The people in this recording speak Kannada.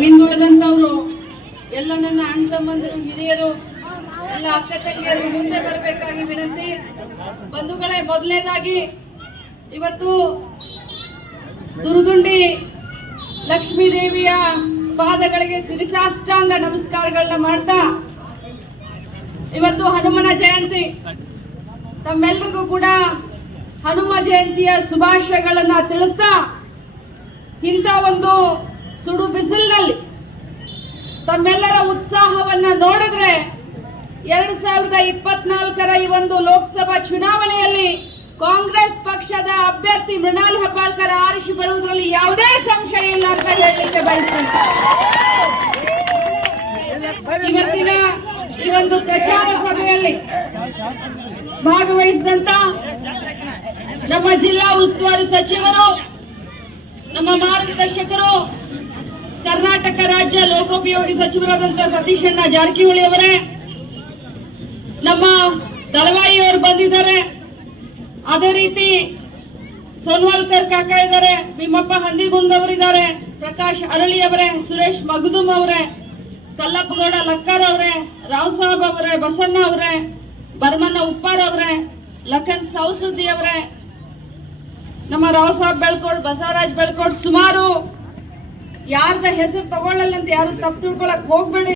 ಹಿಂದುಳಿದಂಥವ್ರು ಎಲ್ಲ ನನ್ನ ಅಣ್ಣ ತಮ್ಮಂದರು ಹಿರಿಯರು, ಎಲ್ಲ ಅಕ್ಕ ತಂಗಿಯರು ಮುಂದೆ ಬರಬೇಕಾಗಿ ವಿನಂತಿ. ಬಂಧುಗಳೇ ಮೊದಲನೇದಾಗಿ ಇವತ್ತು ದುರುದುಂಡಿ ಲಕ್ಷ್ಮೀ ದೇವಿಯ ಪಾದಗಳಿಗೆ ಸಿರಿಸಾಷ್ಟಾಂಗ ನಮಸ್ಕಾರಗಳನ್ನ ಮಾಡ್ತಾ ಇವತ್ತು ಹನುಮನ ಜಯಂತಿ. ತಮ್ಮೆಲ್ರಿಗೂ ಕೂಡ ಹನುಮ ಜಯಂತಿಯ ಶುಭಾಶಯಗಳನ್ನ ತಿಳಿಸ್ತಾ ಇಂಥ ಒಂದು ಸುಡು ಬಿಸಿಲಿನಲ್ಲಿ ತಮ್ಮೆಲ್ಲರ ಉತ್ಸಾಹವನ್ನ ನೋಡಿದ್ರೆ ಎರಡ್ ಸಾವಿರದ ಇಪ್ಪತ್ನಾಲ್ಕರ ಈ ಒಂದು ಲೋಕಸಭಾ ಚುನಾವಣೆಯಲ್ಲಿ ಕಾಂಗ್ರೆಸ್ ಪಕ್ಷದ ಅಭ್ಯರ್ಥಿ ಮೃಣಾಲ್ ಹೆಬ್ಬಾಳ್ಕರ್ ಆರಿಸಿ ಬರುವುದರಲ್ಲಿ ಯಾವುದೇ ಸಂಶಯ ಇಲ್ಲ ಅಂತ ಹೇಳಲಿಕ್ಕೆ ಬಯಸ್ತೀನಿ. ಇವತ್ತಿನ ಈ ಒಂದು ಪ್ರಚಾರ ಸಭೆಯಲ್ಲಿ ಭಾಗವಹಿಸಿದಂತ ನಮ್ಮ ಜಿಲ್ಲಾ ಉಸ್ತುವಾರಿ ಸಚಿವರು, ನಮ್ಮ ಮಾರ್ಗದರ್ಶಕರು, ಕರ್ನಾಟಕ ರಾಜ್ಯ ಲೋಕೋಪಯೋಗಿ ಸಚಿವರಾದಂತಹ ಸತೀಶಣ್ಣ ಜಾರಕಿಹೊಳಿ ಅವರೇ, ನಮ್ಮ ದಳವಾಯಿಯವರು ಬಂದಿದ್ದಾರೆ. ಅದೇ ರೀತಿ ಸೋನ್ವಾಲ್ಕರ್ ಕಾಕ ಇದ್ದಾರೆ, ಭೀಮಪ್ಪ ಹಂದಿಗುಂದ್ ಅವರಿದ್ದಾರೆ, ಪ್ರಕಾಶ್ ಅರಳಿ ಅವರೇ, ಸುರೇಶ್ ಮಗದುಮ್ ಅವರೇ, ಕಲ್ಲಪ್ಪಗೌಡ ಲಕ್ಕರ್ ಅವರೇ, ರಾವ್ ಸಾಹೇಬ್ ಅವರೇ, ಬಸಣ್ಣ ಅವರೇ, ಬರ್ಮಣ್ಣ ಉಪ್ಪಾರ್ ಅವರೇ, ಲಖನ್ ಸೌಸುದ್ದಿ ಅವರೇ ನಮ್ಮ ರಾವ್ ಸಾಹೇಬ್ ಬೆಳ್ಕೋಡ್ ಬಸವರಾಜ್ ಬೆಳ್ಕೋಡ್ ಸುಮಾರು ಯಾರ್ದ ಹೆಸರು ತಗೊಳ್ಳಲ್ಲ ಅಂತ ಯಾರು ತಪ್ಪು ತಿಳ್ಕೊಳಕ್ ಹೋಗ್ಬೇಡಿ.